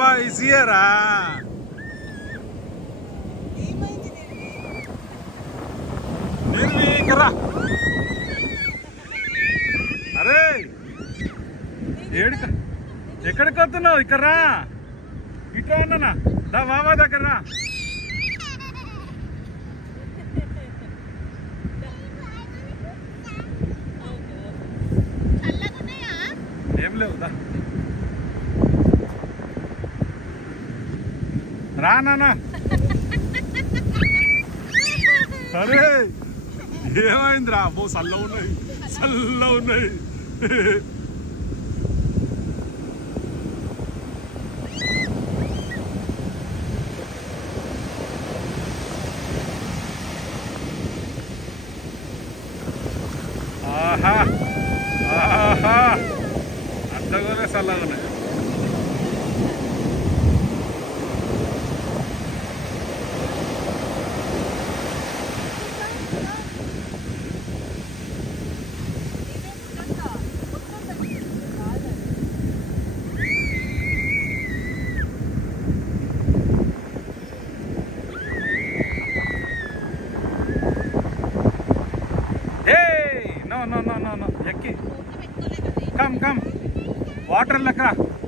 బాబా ఈజీయరా నిర్వీకరా. అరే ఎక్కడికి వస్తున్నావు? ఇక్కడ రా, ఇట్లా ఉన్నానా, దా బాబా దగ్గర రా. ఏం లేవు, దా రా నాన్న. అరే ఏమైందిరా? అబ్బో చల్ల ఉన్నాయి, చల్ల ఉన్నాయి. ఆహా ఆహా అంతగానే చల్లగా ఉన్నాయి. No. Yaki. Come. Water lakra.